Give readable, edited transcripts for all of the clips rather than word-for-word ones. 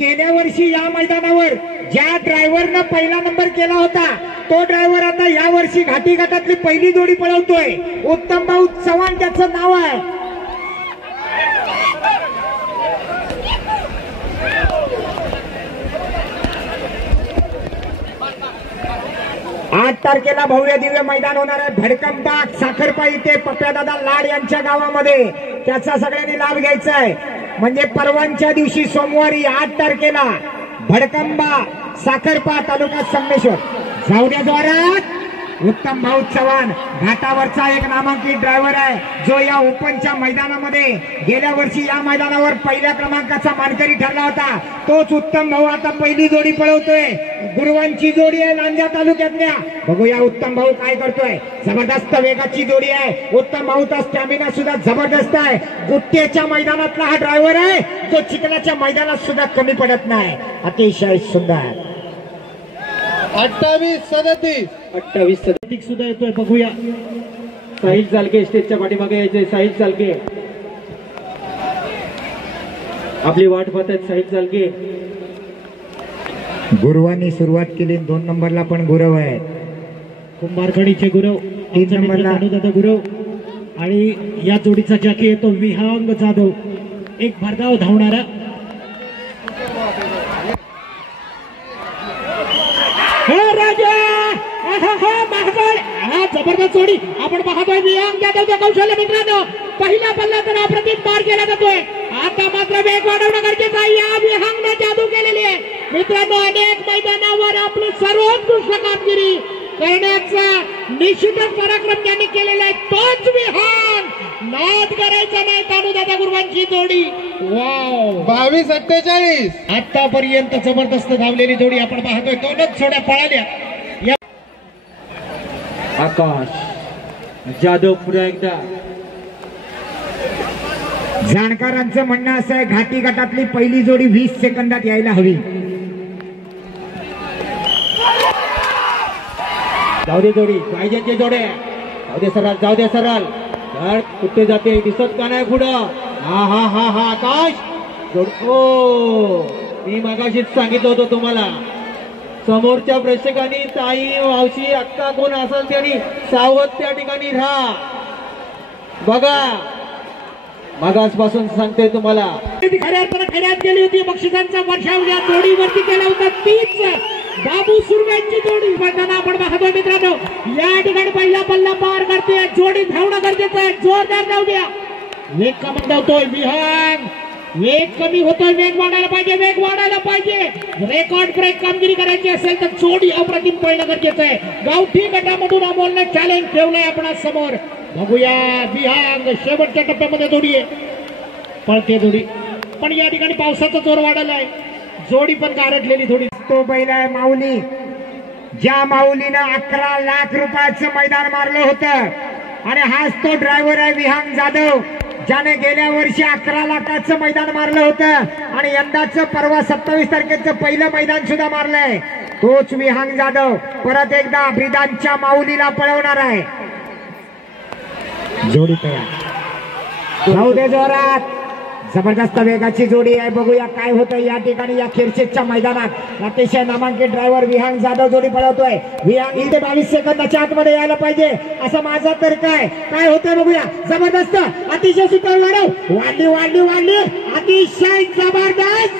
गेल्या वर्षी या मैदानावर ज्या ड्रायव्हरनं पहिला नंबर केला होता तो ड्रायव्हर आता या वर्षी घाटी घाटातली पहिली जोडी पळवतोय. उत्तम भाऊ चव्हाण त्याचं नाव आहे. 8 तारखेला भव्य दिव्य मैदान होणार आहे. भडकंबा साखरपा इथे पप्प्यादादा लाड यांच्या गावामध्ये. त्याचा सगळ्यांनी लाभ घ्यायचा आहे. म्हणजे परवांच्या दिवशी सोमवारी 8 तारखेला भडकंबा साखरपा तालुका संगमेश्वर. जाऊ द्या जोरात. उत्तम भाऊ चव्हाण घाटावरचा एक नामांकित ड्रायव्हर आहे जो या ओपनच्या मैदानामध्ये गेल्या वर्षी या मैदानावर पहिल्या क्रमांकाचा मानकरी ठरला होता. तोच उत्तम भाऊ आता पहिली जोडी पळवतोय. गुरुवांची जोडी आहे लांजा तालुक्यातल्या. बघूया उत्तम भाऊ काय करतोय. जबरदस्त वेगाची जोडी आहे. उत्तम भाऊचा स्टॅमिना सुद्धा जबरदस्त आहे. गुट्टेच्या मैदानातला हा ड्रायव्हर आहे जो चिखलाच्या मैदानात सुद्धा कमी पडत नाही. अतिशय सुंदर. 28-37 सुद्धा येतोय. बघूया साहिल चालके स्टेजच्या पाठीमागे यायचे. साहिल चालके आपली वाट पाहत आहेत. साहिल चालके गुरुवांनी सुरुवात केली. 2 नंबरला पण गुरव आहे. कुंभारखडीचे गुरव. 3 नंबरला दादा गुरव आणि या जोडीचा जॅकी येतो विहांग जाधव. एक भरधाव धावणारा. जबरदस्त जोडी आपण पाहतोय. विहांग जाधवचा कौशल्य मित्रांनो. पहिला पल्ला तर अप्रतिम पार केला जातोय. आता मात्र वेग वाढवणं गरजेचं आहे. या विहांगने जादू केलेली आहे मित्रांनो. अनेक मैदानावर आपली सर्वोत्कृष्ट कामगिरी करण्याचा निश्चितच पराक्रम त्यांनी केलेला आहे. तोच विहांग. नाद करायचा नाही. तानुदादा गुरुवांची जोडी. वाव. 22-48 आतापर्यंत जबरदस्त धावलेली जोडी आपण पाहतोय. 2च जोड्या पळाल्या. आकाश जाधव पुन्हा एकदा. जाणकारांचं म्हणणं असं आहे घाटी गटातली पहिली जोडी 20 सेकंदात यायला हवी. जाऊ दे जोडी. पाहिजे जोडे. जाऊ दे सरळ. जाऊ दे सरळ. कुठे जाते दिसत का नाही पुढं. हा आकाश जोड. ओ मी मगाशीच सांगितलं होतं तुम्हाला. समोरच्या प्रेक्षकांनी ताई मावशी अक्का कोण असेल त्यांनी सावध त्या ठिकाणी राहा. बघा मगासपासून सांगते तुम्हाला. खऱ्या अर्थानं खऱ्यात गेली होती. बक्षिसांचा वर्षाव या जोडीवरती केला होता. तीच बाबू सुरव्यांची जोडी मैदान आपण पाहतोय मित्रांनो. या ठिकाणी पहिला पल्ला पार करते. जोडी धावणं गरजेचं आहे. जोरदार जाऊ द्या. वेग कमी धावतोय विहांग. वेग कमी होतोय. वेग वाढायला पाहिजे. वेग वाढायला पाहिजे. रेकॉर्ड ब्रेक कामगिरी करायची असेल तर जोडी अप्रतिम पळणं गरजेचं आहे. गावठी गटामधून अमोलने चॅलेंज ठेवलंय आपणा समोर. बघूया विहांग शेवटच्या टप्प्यामध्ये जोडी आहे. पळते जोडी पण या ठिकाणी पावसाचा जोर वाढला आहे. जोडी पण गारठलेली थोडी. तो बैल आहे माऊली. ज्या माऊलीनं 11 लाख रुपयाचं मैदान मारलं होतं आणि हाच तो ड्रायव्हर आहे विहांग जाधव ज्याने गेल्या वर्षी 11 लाखाचं मैदान मारलं होतं आणि यंदाचं परवा 27 तारखेचं पहिलं मैदान सुद्धा मारलंय. तोच विहांग जाधव परत एकदा ब्रिदांच्या माऊलीला पळवणार आहे. जोडी तयार. जाऊ दे जोरात. जबरदस्त वेगाची जोडी आहे. बघूया काय होतं या ठिकाणी या खिरशेच्या मैदानात. अतिशय नामांकित ड्रायव्हर विहांग जाधव जोडी पळवतोय. विहांग इथे 22 सेकंदाच्या आतमध्ये यायला पाहिजे असं माझं तर काय होतंय बघूया. जबरदस्त. अतिशय सुपर वाढव. वाढली. अतिशय जबरदस्त.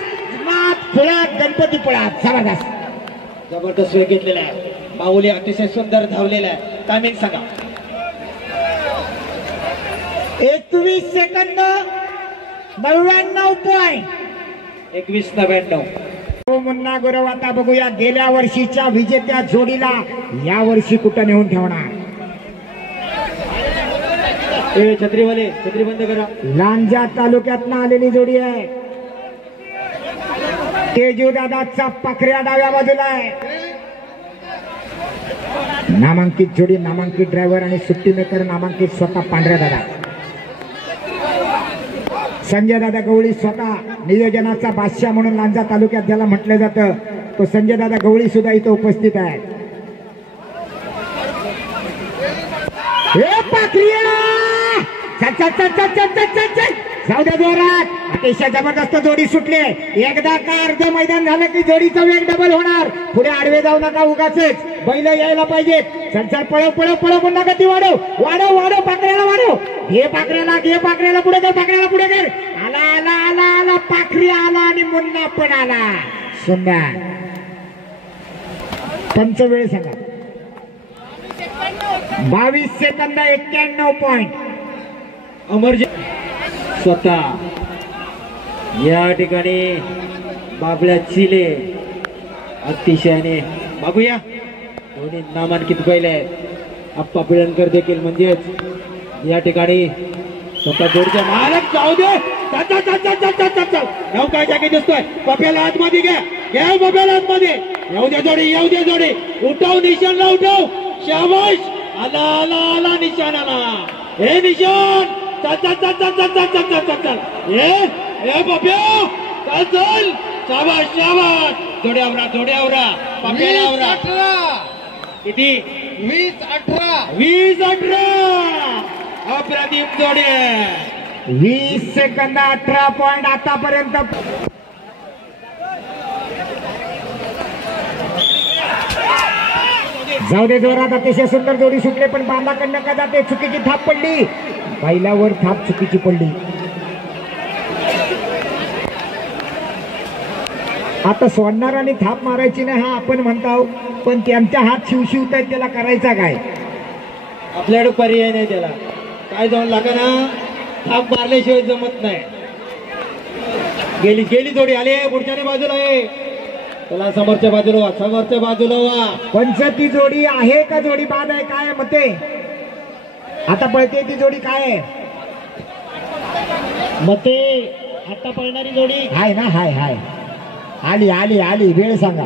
नाथ पुळात गणपती पुळात. जबरदस्त वेग घेतलेला आहे. माऊली अतिशय सुंदर धावलेला आहे. टायमिंग सांगा. 21 सेकंद 99.21. 21-99. मुन्ना गुरव. आता बघूया गेल्या वर्षीच्या विजेत्या जोडीला या वर्षी कुठं नेऊन ठेवणार. छत्रीवाले छत्री बंद करा. लांजा तालुक्यातनं आलेली जोडी आहे. तेजू दादाचा पाखऱ्या डाव्या बाजूला आहे. नामांकित जोडी. नामांकित ड्रायव्हर आणि सुट्टी मेकर नामांकित स्वतः पांढऱ्या दादा. संजय दादा गवळी स्वतः नियोजनाचा बादशाह म्हणून लांजा तालुक्यात ज्याला म्हटलं जातं तो संजय दादा गवळी सुद्धा इथं उपस्थित आहे. जाऊ द्या जोरात. अतिशय जबरदस्त जोडी सुटली. एकदा का अर्ध मैदान झालं की जोडीचा वेग डबल होणार. पुढे आडवे जाऊ नका उगाचच. बैल यायला पाहिजेत. चल चल पळव पळव पळव पुन्हा गती वाढव वाढव वाढव. पाकऱ्याला वाढव. घे पाकऱ्याला पुढे कर. पाकऱ्याला पुढे कर. आला आला आला आला. पाखरी आला आणि मुन्ना पण आला. सुंदर. पंच वेळ सांगा. 22 सेकंद 91 पॉइंट. अमरजी स्वतः या ठिकाणी बाबल्या चिले अतिशयाने बघूया. दोन्ही नामांकित बैल आहेत. आप्पा पिळणकर देखील म्हणजेच या ठिकाणी स्वतः जोडच्या मालक. जाऊ दे. काय जागी दिसतोय. पप्याला आतमध्ये घ्या. घ्या पप्याला आतमध्ये. येऊ दे जोडी. येऊ दे जोडी. उठव निशाणला उठव. शाबाश. आला आला आला निशाण आला. हे निशाण. चल चल चल चल चल चल चल चल चल चल. ए पप्या चल चल. शाबाश शाबाश. जोडी आवरा जोडी आवरा. पप्याला आवरा. 18 किती 20-18 20-18. अप्रतिम जोडी. 20 सेकंद 18 पॉइंट आतापर्यंत. जाऊ दे जोरात. अतिशय सुंदर जोडी सुटले पण बांधाकडनं का जाते. चुकीची थाप पडली. बैलावर थाप चुकीची पडली. आता सोडणार आणि थाप मारायची नाही हा आपण म्हणतो. पण त्यांच्या हात शिवशिवत आहेत. त्याला करायचा काय. आपल्याकडे पर्याय नाही त्याला. काय जाऊन लागा ना. थाप मारल्याशिवाय जमत नाही. गेली गेली जोडी. आले पुढच्या बाजूला आहे. त्याला समोरच्या बाजूला वा. समोरच्या बाजूला वा. पंच ती जोडी आहे का जोडी बाद आहे काय मते. आता पळते ती जोडी काय आहे मते. आता पळणारी जोडी हाय ना. हाय हाय. आली आली आली. वेळ सांगा.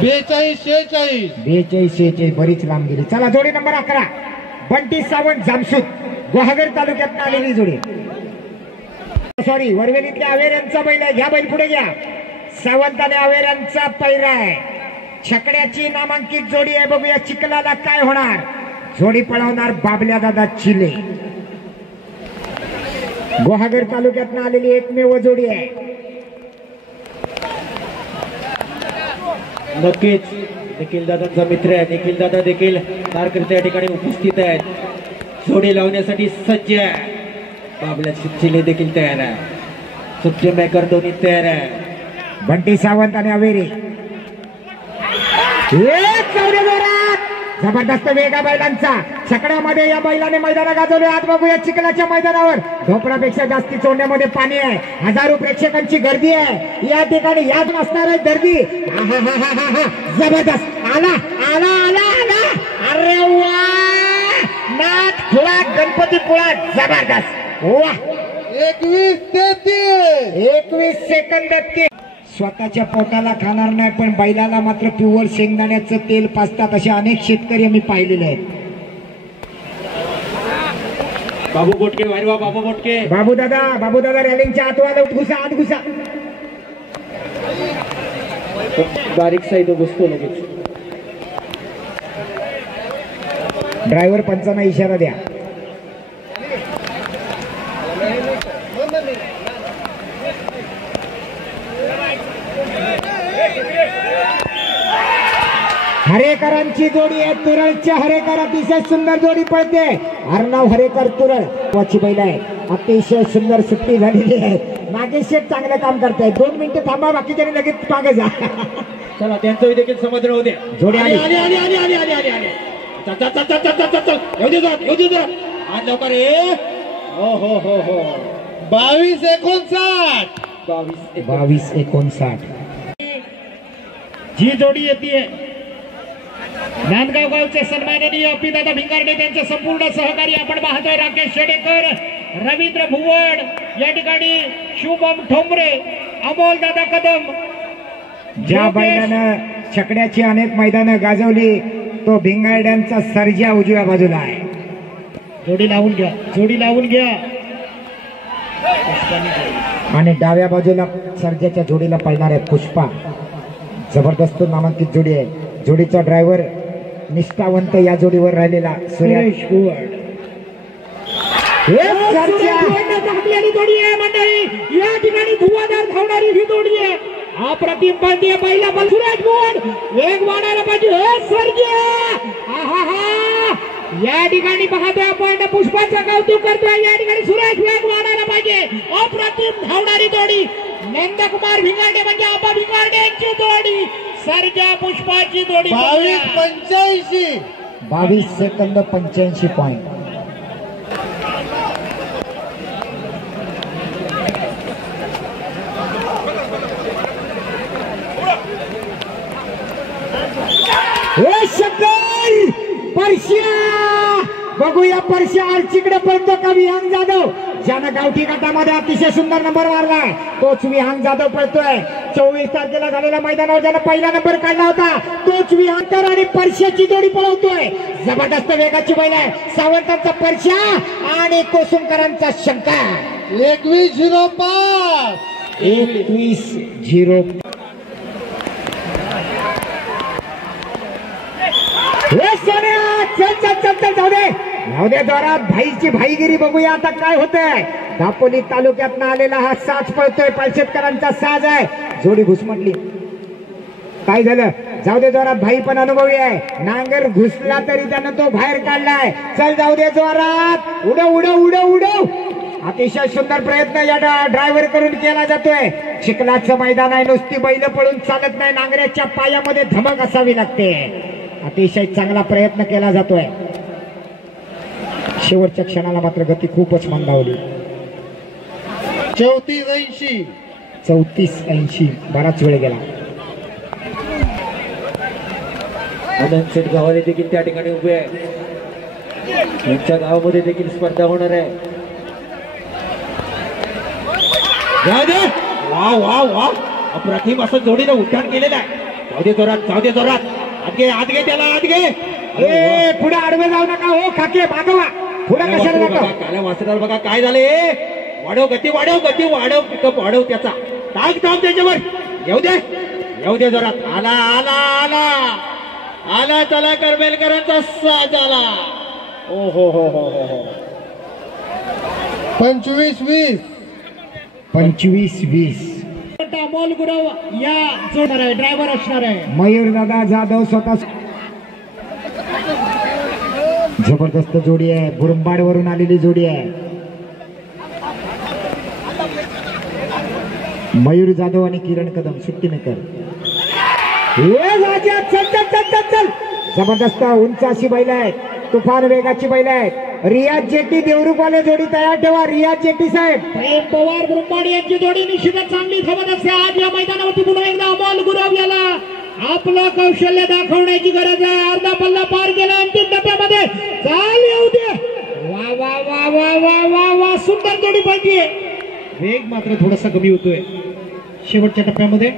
42-46 42-46. बरीच लांब गेली. चला जोडी नंबर 11. बंटी सावंत जामसूत गुहागर तालुक्यात आलेली जोडी. सॉरी वरवेलीतल्या अवेर यांचा बैल आहे. घ्या बैल पुढे घ्या. सावंत आणि अवेर यांचा पैरा आहे. छकड्याची नामांकित जोडी आहे. बघूया चिखलाला काय होणार. जोडी पळवणार बाबल्या दादा चिले. गुहागर तालुक्यात आलेली एकमेव जोडी आहे. नक्कीच निखिल दादांचा मित्र आहे. निखिल दादा देखील कार्यकर्ते या ठिकाणी उपस्थित आहेत. जोडी लावण्यासाठी सज्ज आहे. बाबल्या चिले देखील तयार आहे. सज्ज मेकर दोन्ही तयार आहे. बंटी सावंत आणि अवेरी. जबरदस्त वेगा बैलांचा. छकड्यामध्ये या बैलाने मैदाना गाजवले. आज बघूया चिखलाच्या मैदानावर ढोपरापेक्षा जास्ती चोंड्यामध्ये पाणी आहे. हजारो प्रेक्षकांची गर्दी आहे या ठिकाणी. याच नसणार आहे गर्दी. जबरदस्त. आला आला आला आला. अरे वा. नाथ खुळा गणपती पुळा. जबरदस्त. वा. 21 सेकंद. स्वतःच्या पोटाला खाणार नाही पण बैलाला मात्र प्युअर शेंगदाण्याचं तेल पाजतात असे अनेक शेतकरी आम्ही पाहिलेले आहेत. बाबू बोटके. वारीवा बाबू बोटके. बाबू दादा रॅलिंगच्या आतवाला घुसा. आत घुसा. बारीक साईड बसतो लगेच. ड्रायव्हर पंचांना इशारा द्या. हरेकरांची जोडी आहे. तुरळच्या हरेकर अतिशय सुंदर जोडी पळते. अर्णव हरेकर तुरळ वाची बैल आहे. अतिशय सुंदर सुट्टी झालेली आहे. नागेश शेठ चांगलं काम करतायत. 2 मिनिटं थांबा. बाकीच्याने लगेच मागे जा. चला त्यांचं देखील समाधान होऊ द्या. जोडी आली. आली आली आली आली आली आली आली. चल चल चल चल चल चल चल. येऊ दे येऊ दे. आज लवकर ये. हो हो हो हो. 22-59 22-59. जी जोडी येते नांदगाव गावचे सन्माननीय अपिदादा भिंगारडे त्यांचे संपूर्ण सहकारी आपण पाहतोय. राकेश शेडेकर, रवींद्र भुवड या ठिकाणी, शुभम ठोंबरे, अमोल दादा कदम. ज्या बैलानं छकड्याची अनेक मैदानं गाजवली तो भिंगारड्यांचा सर्जा उजव्या बाजूला आहे. जोडी लावून घ्या. जोडी लावून घ्या. आणि डाव्या बाजूला सर्जाच्या जोडीला पळणार आहे पुष्पा. जबरदस्त नामांकित जोडी आहे. जोडीचा ड्रायव्हर निष्ठावंत या जोडीवर राहिलेला सुरेश भुवड. झाकलेली जोडी आहे मंडळी. या ठिकाणी धुवाधार धावणारी ही जोडी आहे. अप्रतिम पळते पहिला बल सुरेश बोड वेग वाढायला पाहिजे. या ठिकाणी पाहतोय आपण पुष्पाचं कौतुक करतोय. या ठिकाणी सुरेश वेग वाढायला पाहिजे. अप्रतिम धावणारी जोडी नंदकुमार भिंगारडे म्हणजे आबा भिंगारडे यांची जोडी सर्जा पुष्पाची जोडी. 22-85 22 सेकंद 85 पॉइंट. परश्या बघूया परश्या आर्चीकडे पळतो का विहान जाधव. ज्यानं गावठी गटामध्ये अतिशय सुंदर नंबर मारलाय तोच विहान जाधव पळतोय. 24 तारखेला झालेल्या मैदानावर ज्यानं पहिला नंबर काढला होता तोच विहानकर आणि परश्याची जोडी पळवतोय. जबरदस्त वेगाची बैल आहे. सावंतांचा परश्या आणि कोसुमकरांचा शंकर. 21-05 21-0. जाऊ दे जोरात भाईची भाईगिरी. बघूया आता काय होतंय. दापोली तालुक्यात आलेला हा साज पळतोय. पालशेतकरांचा साज आहे. जोडी घुसमटली. काय झालं. जाऊ दे जोरात. भाई पण अनुभवी आहे. नांगर घुसला तरी त्यानं तो बाहेर काढलाय. चल जाऊ दे जोरात. उडव उडव उडव उडव. अतिशय सुंदर प्रयत्न या ड्रायव्हर करून केला जातोय. चिखलाचं मैदान आहे. नुसती बैल पळून चालत नाही. नांगऱ्याच्या पायामध्ये धमक असावी लागते. अतिशय चांगला प्रयत्न केला जातोय. शेवटच्या क्षणाला मात्र गती खूपच मंदावली. 34-80 34-80 बराच वेळ गेला. आनंद गावाने देखील त्या ठिकाणी उभे आहे. त्यांच्या गावामध्ये देखील स्पर्धा होणार आहे. वा वा वा अप्रतिम असं जोडीनं उड्डाण केलेलं आहे. जाऊ दे जोरात. जाऊ दे जोरात. आत घे त्याला. आत घे. पुढे आडवे जाऊ नका हो खाके. मागवा. पुढे कशाला जातो. काल्या वासराला बघा काय झाले. वाढव गती. वाढव गती. वाढव पिकअप. वाढव त्याचा. टाक त्याच्यावर. येऊ दे जोरात. आला आला आला आला. चला करमेलकरांचा साज आला. ओ हो हो हो हो हो. 25-20 25-20. अमोल गुरव या जोडणार आहे. ड्रायव्हर असणार आहे. मयूर दादा जाधव स्वतः. जबरदस्त जोडी आहे. बुरंबाड वरून आलेली जोडी आहे. मयूर जाधव आणि किरण कदम सुट्टी मेकर. चल. जबरदस्त उंच अशी बैल आहेत. तुफान वेगाची बैल आहेत. रियाज जेट्टी देवरूपवाले जोडी तयार ठेवा. रियाज जेट्टी साहेब. प्रेम पवार ब्रह्माडी यांची जोडी निश्चितच चांगली जबरदस्त आहे. आज या मैदानावरती पुन्हा एकदा अमोल गुरव याला आपलं कौशल्य दाखवण्याची गरज आहे. अर्धा पल्ला पार केला अंतिम टप्प्यामध्ये. चाल येऊ दे. वा वा वा वा वा वा वा. सुंदर जोडी पाहिजे. वेग मात्र थोडासा कमी होतोय शेवटच्या टप्प्यामध्ये.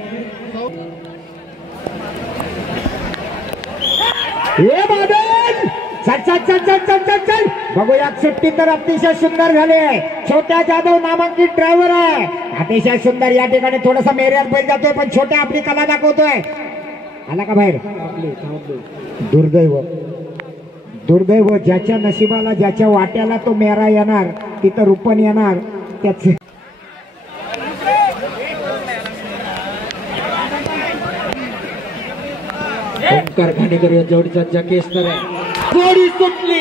चल बघूया. सुट्टी तर अतिशय सुंदर झाली आहे. छोट्या जाधव नामांकित ड्रायव्हर आहे. अतिशय सुंदर. या ठिकाणी थोडासा मेऱ्यात बैल जातोय पण छोट्या आपली कला दाखवतोय. आला का बाहेर. दुर्दैव ज्याच्या नशिबाला ज्याच्या वाट्याला तो मेरा येणार तिथं रूपन येणार. त्याचे ओंकार खांडेकर या जोडीचा जकेस तर जोडी सुटली.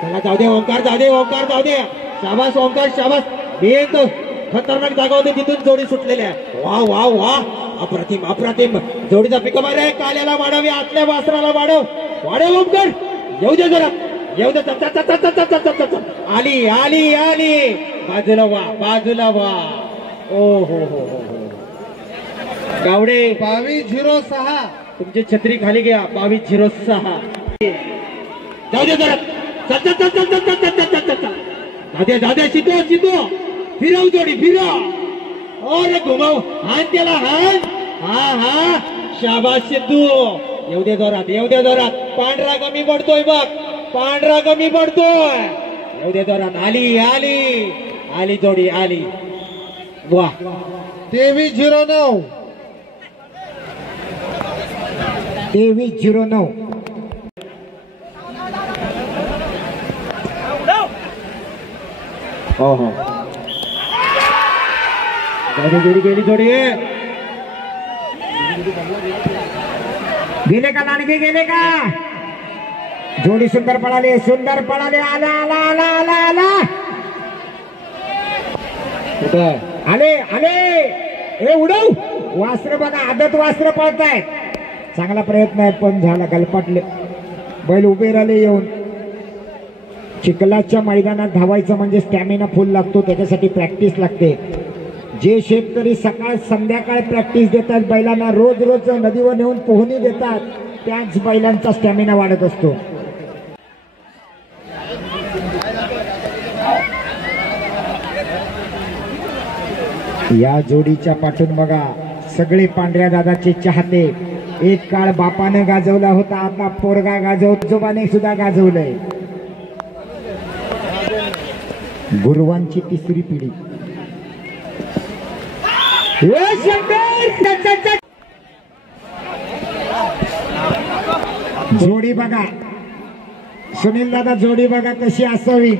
त्याला जाऊ दे ओंकार. जाऊ दे ओंकार. जाऊ दे. शाबास ओंकार. शाबास. एक खतरनाक जागा होती तिथून जोडी सुटलेली आहे. वा वा वा. अप्रतिम अप्रतिम जोडीचा पिकअप आहे. काल्याला वाढव. आतल्या वासराला वाढव. वाढव ओंकार. येऊ दे जरा. येऊ दे. आली आली आली. बाजूला वा. बाजूला वा. ओ हो हो हो. गावडे 22-06 तुमची छत्री खाली घ्या. 22-06. जाऊ दे जरा. जाऊ दे. शितो. फिरव जोडी. फिरव. और घुमाव. हान त्याला. हा. शाबास सिद्धू. येऊ दे जोरात. पांढरा कमी पडतोय बघ. पांढरा कमी पडतोय. येऊ दे जोरात. आली जोडी. आली. वा. 23-09 23-09. हो हो जोडी गेली जोडी गेले का लांडगे गेले का जोडी सुंदर पळाली आला आला आला आला आला कुठं आले आले हे उडव वास्त्र बघा आदत वास्त्र पळताय चांगला प्रयत्न आहे पण झाला गलपाटले बैल उभे राहिले येऊन चिखलाच्या मैदानात धावायचं म्हणजे स्टॅमिना फुल लागतो त्याच्यासाठी प्रॅक्टिस लागते जे शेतकरी सकाळ संध्याकाळ प्रॅक्टिस देतात बैलांना रोज रोज नदीवर नेऊन पोहणी देतात त्याच बैलांचा स्टॅमिना वाढत असतो या जोडीच्या पाठून बघा सगळे पांढऱ्या दादाचे चाहते एक काळ बापाने गाजवला होता आता पोरगा जोबाने सुद्धा गाजवलंय गुरुवांची तिसरी पिढी जोडी बघा सुनील दादा जोडी बघा कशी असावी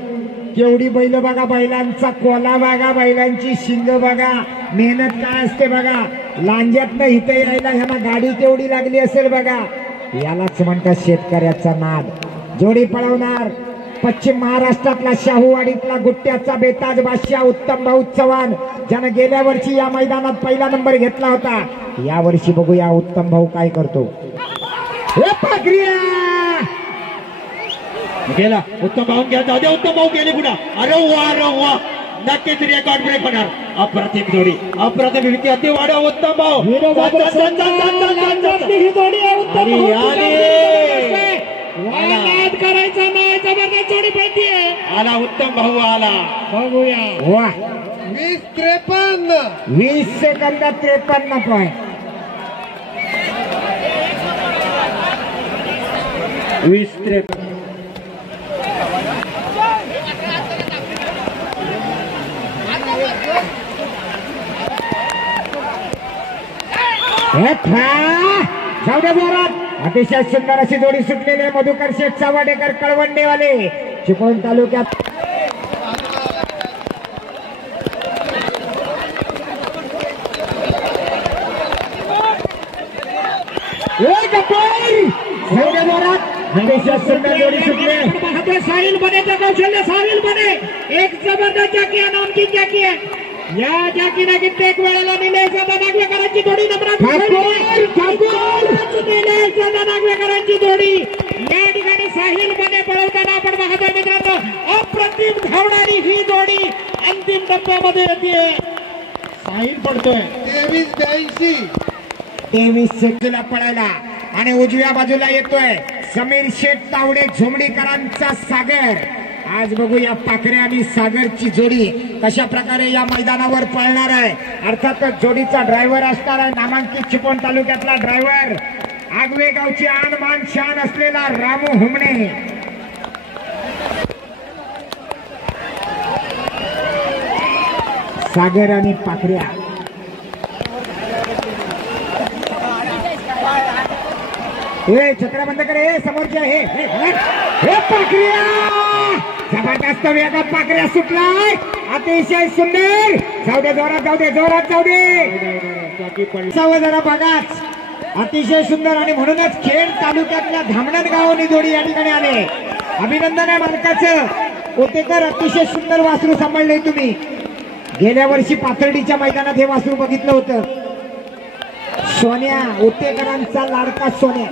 केवढी बैल बघा बैलांचा कोला बघा बैलांची शिंग बघा मेहनत काय असते बघा लांज्यातनं इथे यायला ह्यांना गाडी तेवढी लागली असेल बघा यालाच म्हणतात शेतकऱ्याचा नाद जोडी पळवणार पश्चिम महाराष्ट्रातला शाहूवाडीतला गुट्ट्याचा बेताज बादशाह उत्तम भाऊ चव्हाण ज्यानं गेल्या वर्षी या मैदानात पहिला नंबर घेतला होता या वर्षी बघूया उत्तम भाऊ काय करतो गेला उत्तम भाऊ घ्या जाऊ द्या उत्तम भाऊ गेले पुन्हा अरे वा नक्कीच रेकॉर्ड ब्रेक होणार अप्रतिम जोडी अप्रतिम विकी अति वाढा उत्तम भाऊ करायचा नाही जबरदस्त जोडी पळतीये आला उत्तम भाऊ आला बघूया वा 20-53 20 सेकंदात 53 पॉईंट 20-53 जाऊ दे जोरात अतिशय सुंदर अशी जोडी सुटलेली मधुकर शेठ चावडेकर कळवंडेवाले चिपळूण तालुक्यात अतिशय सुंदर जोडी सुटले साहिल बनेचं कौशल्य साहिल बने एक जबरदस्त जॅकी आहे नामकी जॅकी आहे या जॅकीने कित्येक वेळेला निलेश नागवेकरांची जोडी निलेश नागवेकरांची जोडी या ठिकाणी साहिल बने पळवताना आपण पाहतोय मित्रांनो अप्रतिम धावणारी ही जोडी अंतिम टप्प्यामध्ये येते साहिल पडतोय 23 सेकंदाला पळायला आणि उजव्या बाजूला येतोय समीर शेठ तावडे झोमडीकरांचा सागर आज बघूया पाखरे आणि सागरची जोडी कशा प्रकारे या मैदानावर पळणार आहे अर्थातच जोडीचा ड्रायव्हर असणार आहे नामांकित चिपळूण तालुक्यातला ड्रायव्हर आगवे गावची आन मान शान असलेला रामू हुमणे सागर आणि पाखऱ्या हे चक्र बंद करे समोरच्या हे पाखऱ्या जबरदस्त वेगात पाखऱ्या सुटलाय अतिशय सुंदर जाऊ दे जोरात जाऊ दे जरा बघाच अतिशय सुंदर आणि म्हणूनच खेड तालुक्यातल्या धामणन गावानी जोडी या ठिकाणी आले अभिनंदन आहे मालकाचं ओतेकर अतिशय सुंदर वासरू सांभाळले तुम्ही गेल्या वर्षी पाथर्डीच्या मैदानात हे वासरू बघितलं होतं सोन्या ओतेकरांचा लाडका सोन्या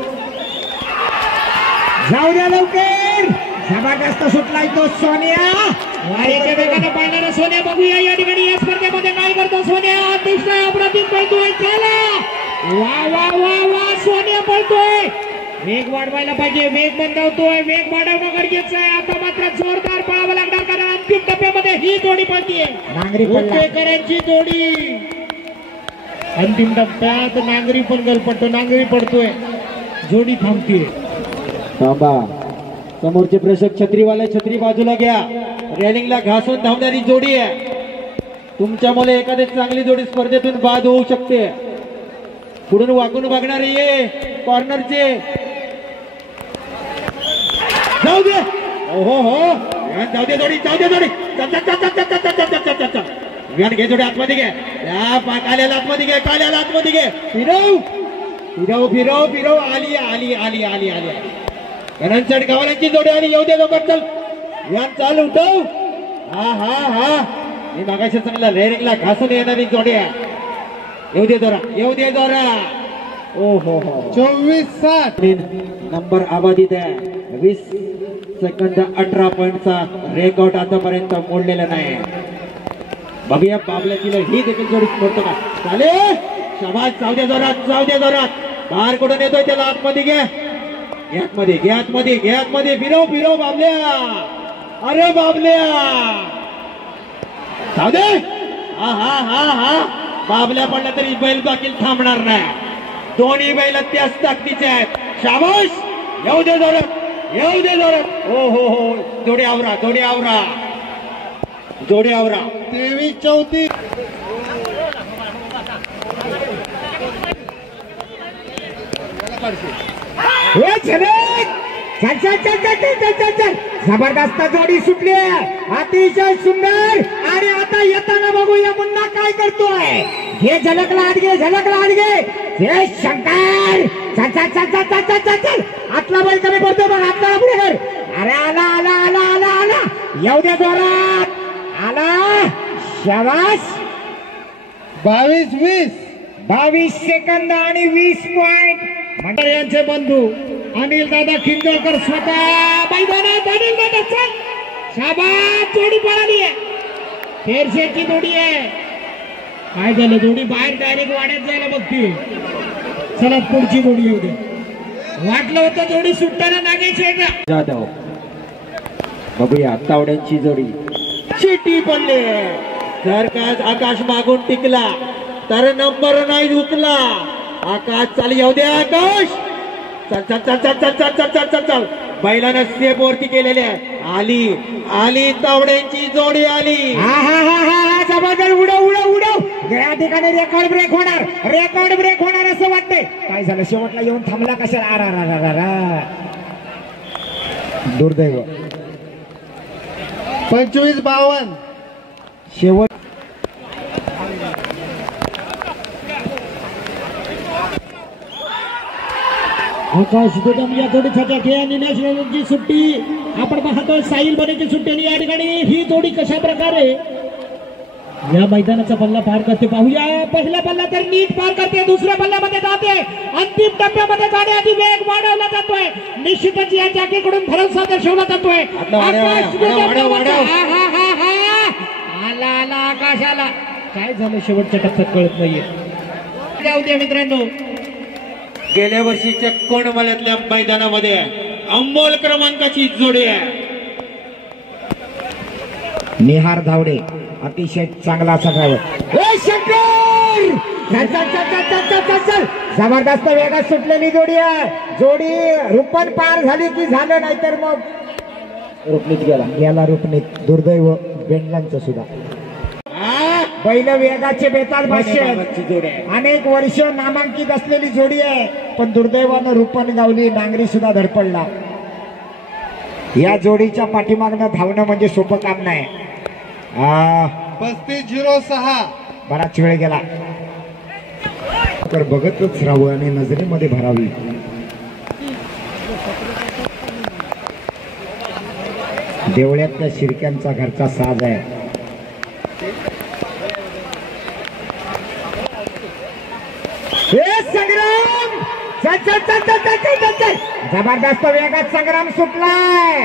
जाऊ द्या लवकर जबरदस्त सुटलाय तो सोन्या वारीच्या वेगाने पाळणारा सोन्या बघूया या ठिकाणी या स्पर्धेमध्ये काय करतो सोन्या अतिशय अप्रतिम पळतोय चला वा सोन्या पळतोय वेग वाढवायला पाहिजे वेग मंदावतोय वेग वाढवणं गरजेचं आहे आता मात्र जोरदार पळावं लागणार कारण अंतिम टप्प्यामध्ये ही जोडी पळतीये नांगरीकरांची जोडी अंतिम टप्प्यात नांगरी पण गलपटतो नांगरी पडतोय जोडी थांबतीये थांबा समोरचे प्रेक्षक छत्रीवाले छत्री बाजूला घ्या रेलिंगला घासून धावणारी जोडी आहे तुमच्यामुळे एखादी चांगली जोडी स्पर्धेतून बाद होऊ शकते पुढून वाकून बघणारे ये कॉर्नरचे जाऊ दे हो जाऊ दे जोडी चल चल विहान घे जोडी आतमध्ये घे या काल्याला आतमध्ये घे काल्याला आतमध्ये घे फिरव आली गणचड गावाची जोडी आली येऊ दे लोक चल विहान चाल उठव हा मी मागाशी चांगला रेरिंगला घासून येणारी जोडी आहे येऊ दे जोरा ओहो 24-7 नंबर आबाधित आहे 20 सेकंद 18 पॉइंटचा रेकॉर्ड आतापर्यंत मोडलेला नाही बघूया बाबल्याची ही देखील जोडी मोडतो का चालेल शाबास जाऊ दे जोरात बाहेर कुठून येतोय त्याला आतमध्ये घे फिरव बाबल्या अरे बाबल्या जाऊ दे हा बाबल्या पडला तरी बैल बाकी थांबणार नाही दोन्ही बैल त्याच ताकदीचे आहेत शाबास येऊ दे जोरात हो जोडी आवरा 23-34 जबरदस्त जोडी सुटली अतिशय सुंदर आणि आता येताना बघूया मुन्ना काय करतोय घे झलक लाट घे हे शंकर चल आतला बैल कमी पडतो बघ आतला पुढे कर अरे आला येऊ दे जोरात आला शाबास 22-20 सेकंद आणि 20 पॉइंट मंडळ यांचे बंधू अनिल दादा किंजळकर स्वतः मैदानात अनिल दादा चल शाबास जोडी पळाली आहे फेरशेची जोडी आहे काय झालं जोडी बाहेर डायरेक्ट वाड्यात जायला बघते चला पुढची जोडी येऊ दे वाटलं होतं जोडी सुटताना नागेश जाधव बघूया तावड्यांची जोडी चिठी पडले जर का आकाश मागून टिकला तर नंबर नाही उचला आकाश चाल येऊ दे आकाश चल बैलानं स्टेप वरती केलेले आली तावड्यांची जोडी आली जबरदस्त उडव या ठिकाणी रेकॉर्ड ब्रेक होणार असं वाटतंय काय झालं शेवटला येऊन थांबला कशाला दुर्दैव 25-52 शेवट आकाश गुदम या जोडीसाठी खेळ निलेश रेड्डीची सुट्टी आपण पाहतोय साहिल बनेची सुट्टी आणि या ठिकाणी ही जोडी कशा प्रकारे या मैदानाचा पल्ला पार करते पाहूया पहिला पल्ला तर नीट पार करते दुसऱ्या पल्ल्यामध्ये जाते अंतिम टप्प्यामध्ये जाण्याआधी वेग वाढवला जातोय निश्चितच या जागेकडून भरवसा दर्शवला जातोय आला आकाशाला काय झालं शेवटच्या टप्प्यात कळत नाहीये जाऊ द्या मित्रांनो गेल्या वर्षीच्या कोंडमाळ्यातल्या मैदानामध्ये अंमोल क्रमांकाची जोडी आहे निहार धावडे अतिशय चांगला असा ड्रायव्हर जबरदस्त वेगात सुटलेली जोडी आहे जोडी रुपण पार झाली की झालं नाहीतर मग रुपणीत गेला रुपणीत दुर्दैव बेंडलांचं सुद्धा बैल वेगाचे बेताल भाष्य अनेक वर्ष नामांकित असलेली जोडी आहे पण दुर्दैवानं रुपण गावली नांगरी सुद्धा धडपडला या जोडीच्या पाठीमागनं धावणं म्हणजे सोपं काम नाही 35-06 बराच वेळ गेला तर बघतच राहावं आणि नजरेमध्ये भरावी देवळ्यातल्या शिरक्यांचा घरचा साज आहे संग्राम जबरदस्त वेगात संग्राम सुटलाय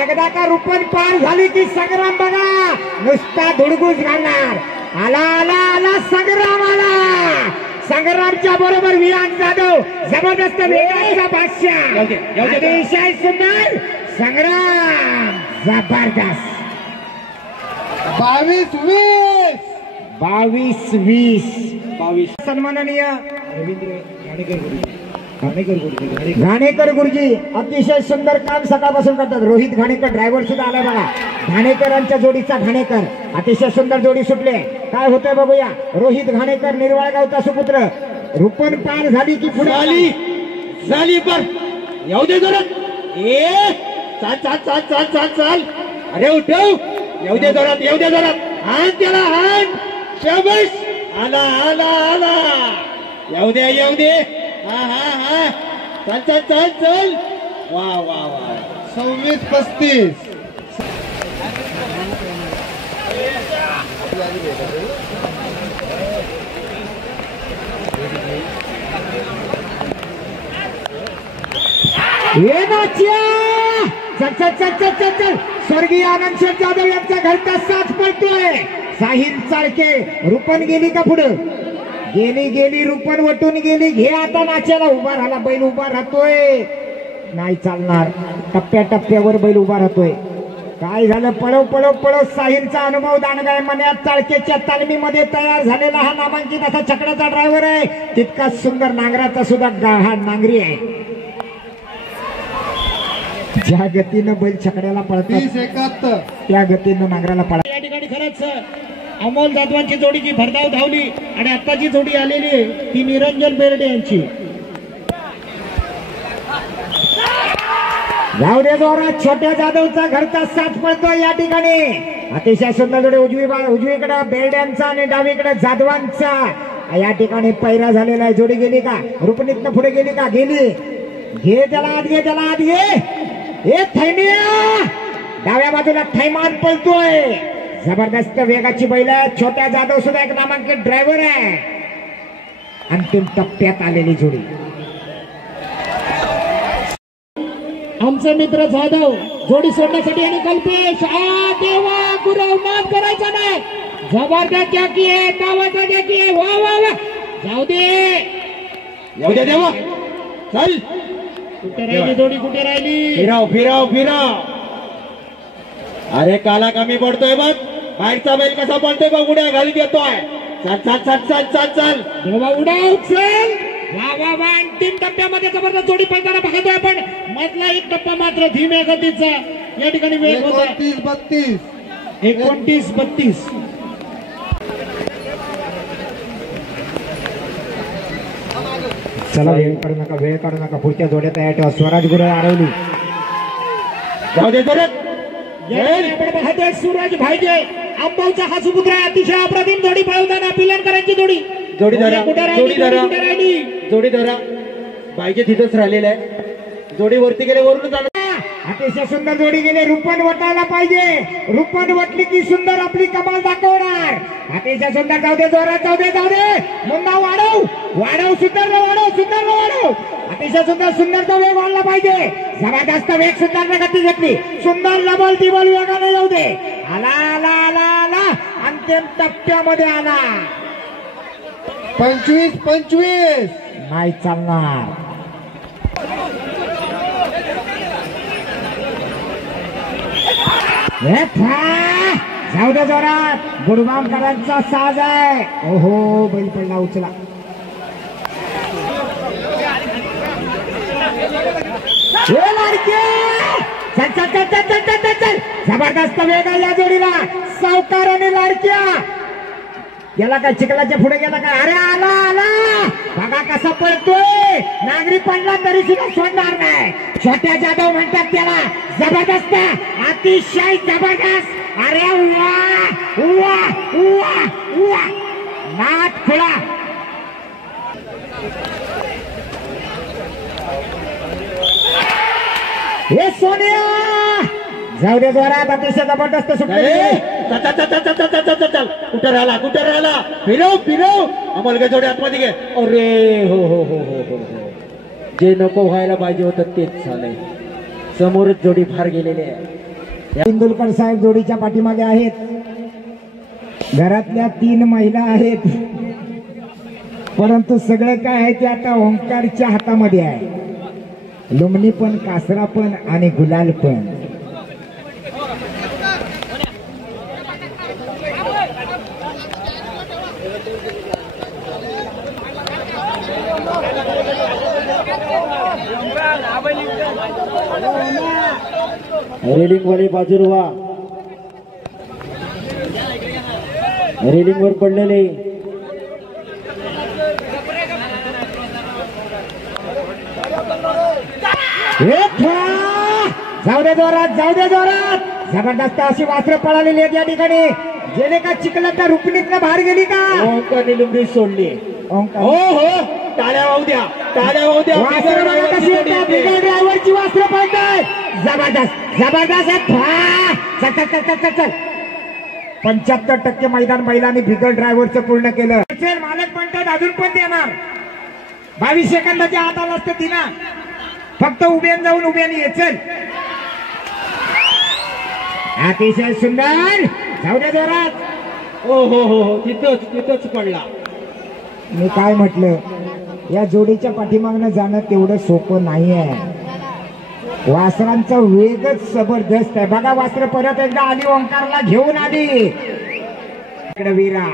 एकदा का रुपण पार झाली की संग्राम बघा नुसता धुडगूस घालणार आला संग्रामच्या बरोबर विहान जाधव जबरदस्त वेगाचा भाष्य अतिशय सुंदर संग्राम जबरदस्त 22-20 सन्माननीय घाणेकर गुरुजी अतिशय सुंदर काम सकाळपासून करतात रोहित घाणेकर ड्रायव्हर सुद्धा आला बघा घाणेकरांच्या जोडीचा घाणेकर अतिशय सुंदर जोडी सुटले काय होतंय बघूया रोहित घाणेकर निर्वाळगावचा सुपुत्र रुपण पार झाली की पुढे झाली पर येऊ दे जोरात चाल अरे उठव, येऊ दे जोरात, येऊ दे जोरात, हाण त्याला हाण, शाबास, आला आला आला, येऊ दे येऊ दे, हा हा हा, चल चल चल चल, वा वा वा, 26-35. ये नाच्या! चल चल चल चल चल चल, स्वर्गीय आनंद शेठ जाधव यांचा घरचा साथ पडतोय. साहिल चाळके, रुपन गेली का पुढं? गेली गेली, रुपन वटून गेली. घे आता नाच्याला, उभा राहिला बैल, उभा राहतोय, नाही चालणार. टप्प्या टप्प्यावर बैल उभा राहतोय. काय झालं? पळव पळव पळव. साहिलचा अनुभव दांडगाय मन्यात चाळकेच्या तालमीमध्ये तयार झालेला हा नामांकित असा छकड्याचा ड्रायव्हर आहे. तितकाच सुंदर नांगराचा सुद्धा हा नांगरी आहे. ज्या गतीनं बैल छकड्याला पळतात 30-71. त्या गतीनं नांगराला पळा. या ठिकाणी खरंच अमोल जाधवांची जोडी जी भरधाव धावली आणि आत्ताची जोडी आलेली आहे ती निरंजन बेर्डे यांची. जाऊ दे जोरात. छोट्या जाधवचा घरचा साथ पडतोय या ठिकाणी. अतिशय सुंदर जोडी. उजवीकडे बेर्ड्यांचा आणि डावीकडे जाधवांचा या ठिकाणी पैरा झालेला आहे. जोडी गेली का? रुपनीतनं पुढे गेली का? गेली. घे त्याला आत, घे त्याला आत, घे. हे थैमिया डाव्या बाजूला थैमान पळतोय. जबरदस्त वेगाची बैल आहे. छोट्या जाधव सुद्धा एक नामांकित ड्रायव्हर आहे. अंतिम टप्प्यात आलेली जोडी. आमचे मित्र जाधव जोडी सोडण्यासाठी आणि कल्पेश. देवा गुरव नाद करायचा नाही. जबरदस्त जॅकी आहे, नावाचा जॅकी आहे. वा वा वा. जाऊ दे, येऊ दे देवा, चल, कुठे राहिली जोडी, कुठे राहिली? फिराव फिराव फिराव. अरे काला कमी पडतोय बघ, बाहेरचा बैल कसा पडतोय बघ, उड्या घालून येतोय. चल चल चल चल चल चल, देवा उडाव, चल. वा वा वा. अंतिम टप्प्यामध्ये जबरदस्त जोडी पळताना पाहतोय आपण. मधला एक टप्पा मात्र धीम्या गतीचा या ठिकाणी वेग होता. 29-32. 29-32. चला, वेळ काढू नका, वेळ काढू नका. पुढच्या जोड्या तयार ठेवा. स्वराज गुरु आरवली. जाऊ दे जोरात. आपण पाहतोय सूरज भाईजे अंबावचा हा सुपुत्र आहे. अतिशय अप्रतिम जोडी पळवताना पिलनकरांची जोडी. जोडी धरा, कुठे राहिली, जोडी धरा, कुठे राहिली? जोडी धरा. पाहिजे तिथंच राहिलेलं आहे. जोडी वरती गेले, वरून जाणार. अतिशय सुंदर जोडी गेली. रुपन वटायला पाहिजे. रुपन वटली की सुंदर आपली कमाल दाखवणार. अतिशय सुंदर. जाऊ दे जोरात, जाऊ दे, जाऊ दे. मुन्ना वाढव, वाढव, सुंदर वाढव, सुंदर वाढव. अतिशय सुंदर. सुंदरचा वेग वाढला पाहिजे. जबरदस्त वेग, सुंदर गती घेतली. सुंदर डबल टिबल वेगाने जाऊ दे. आला आला आला आला. अंतिम टप्प्यामध्ये आला. 25-25. नाही चालणार. जाऊ दे जोरात. गुडगामकरांचा साज आहे. ओहो, बैल पडला, उचला. चल चल चल चल चल चल चल चल. जबरदस्त वेग आहे या जोडीला. सावकार आणि लाडक्या. गेला काय? चिखलाच्या पुढे गेला काय? अरे आला आला. बघा कसा पळतोय. नांगरी पडला तरी सुद्धा सोडणार नाही. छोट्या जाधव म्हणतात त्याला. जबरदस्त, अतिशय जबरदस्त. अरे वा वा वा वा. नाथ खुळा. हे सोनिया. जाऊ दे जोरात. अतिशय जबरदस्त सुटले. कुठे राहिला, कुठे राहिला? फिरव फिरव. अमोल जोडी आतमध्ये घे. अरे हो हो हो हो हो, जे नको व्हायला पाहिजे होतं तेच झालंय. समोरच जोडी फार गेलेली आहे. इंदुलकर साहेब जोडीच्या पाठीमागे आहेत. घरातल्या 3 महिला आहेत. परंतु सगळं काय आहे ते आता ओंकारच्या हातामध्ये आहे. लुमणी पण, कासरा पण आणि गुलाल पण. रेलिंग वाली बाजूला व्हा. रेलिंग वर पडलेले. जाऊ दे जोरात, जाऊ दे जोरात. जबरदस्त अशी वासरं पळालेली आहेत या ठिकाणी. गेले का चिखलाच्या रुपणीतनं बाहेर गेली का? ओंकार निलंबी सोडली. ओंकार. हो हो, टाळ्या वाहू द्या, टाळ्या वाहू द्या. वासरं बघा कशी येतात. बिगर ड्रायव्हरची वासरं पळताय. जबरदस्त जबरदस्त आहे. चल चल चल चल चल. 75% मैदान बैलांनी बिगर ड्रायव्हरचं पूर्ण केलं. चल, मालक म्हणतात अजून पण देणार. 22 सेकंदाच्या आत आला असतं तिना. फक्त उभ्यान जाऊन उभ्याने ये. चल, अतिशय सुंदर. जाऊ दे जोरात. हो हो हो हो, तिथंच पडला. मी काय म्हटलं, या जोडीच्या पाठीमागनं जाणं तेवढं सोपं नाही आहे. वासरांचा वेगच जबरदस्त आहे. बघा, वासर परत एकदा आली, ओंकारला घेऊन आली. इकडे वीरा,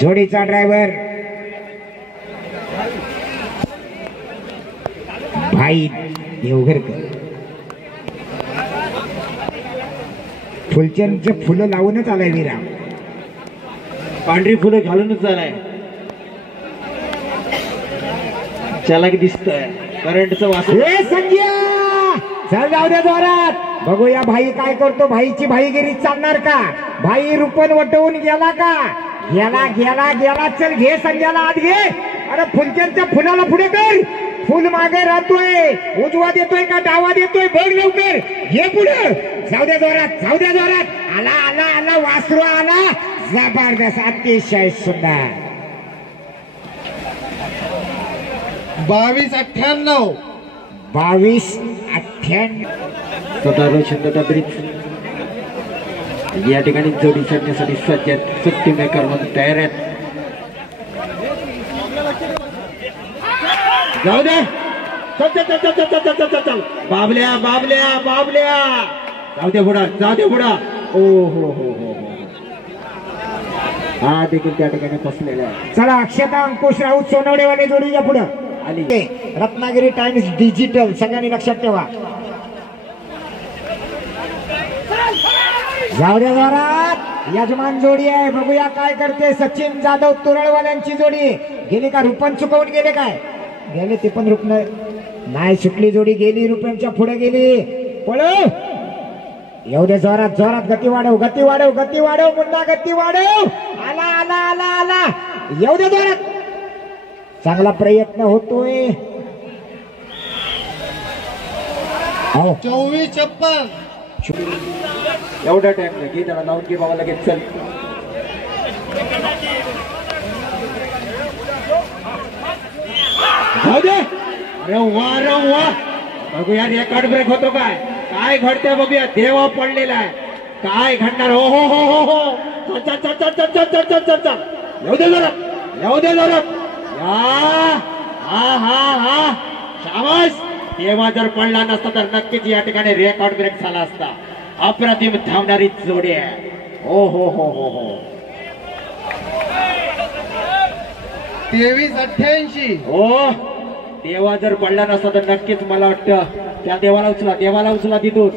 जोडीचा ड्रायव्हर भाई देवघरकर. फुलचंदचे फुलं लावूनच आलाय वीरा. पांढरी फुलं घालूनच झालाय. चलाक दिसतंय करंटचं वासर. हे संजय, चल जाऊ दे जोरात. बघूया भाई काय करतो. भाईची भाईगिरी चालणार का? भाई रुपन वटवून गेला का? गेला गेला गेला. चल, घे संजयला आत घे. अरे फुलचंदच्या फुलाला पुढे कर. फुल मागे राहतोय. उजवा देतोय का डावा देतोय बघ लवकर. घे पुढे. जाऊ दे जोरात, जाऊ दे जोरात. आला आला आला वासरू आला. जबरदस्त, अतिशय सुंदर. 22-98. 22-98. स्वतः रोशन ब्रिज या ठिकाणी जोडी छाडण्यासाठी सज्ज आहेत. सुट्टी मेकर म्हणून तयार आहेत. जाऊ दे. चल चल चल चल चल चल चल चल. बाबल्या बाबल्या बाबल्या. जाऊ दे बुडा, जाऊ दे बुडा. ओ हो हो हो हो. हा देखील त्या ठिकाणी फसलेला आहे. चला, अक्षता अंकुश राऊत सोनवडेवाले जोडीच्या पुढं आली. रत्नागिरी टाइम्स डिजिटल सगळ्यांनी लक्षात ठेवा. जाऊ दे जोरात. यजमान जोडी आहे. बघूया काय करते. सचिन जाधव तुरळवाल्यांची जोडी गेली का? रुपन चुकवून गेले काय? गेले ते पण रुपन नाही. सुटली जोडी गेली. रुपयांच्या पुढे गेली. पळू. येऊ दे जोरात जोरात. गती वाढव, गती वाढव, गती वाढव. मुन्ना गती वाढव. आला आला आला आला. येऊ दे जोरात. चांगला प्रयत्न होतोय. 24-56. एवढा टाइम नाही. त्याला लावून घे बाबा लगेच. चल. जाऊ दे. अरे वा रे वा. बघूया रेकॉर्ड ब्रेक होतो काय? काय घडतंय बघूया. देवा पडलेला आहे. काय घडणार? हो हो हो हो हो. चल चल चल चल चल चल चल चल चल. येऊ दे जरा, येऊ दे जरा. या हा हा हा. शाबास. देवा जर पडला नसता तर नक्कीच या ठिकाणी रेकॉर्ड ब्रेक झाला असता. अप्रतिम धावणारी जोडी आहे. हो हो हो हो हो. 23-88. हो. देवा जर पडला नसता तर नक्कीच मला वाटतं त्या देवाला उचला, देवाला उचला तिथून.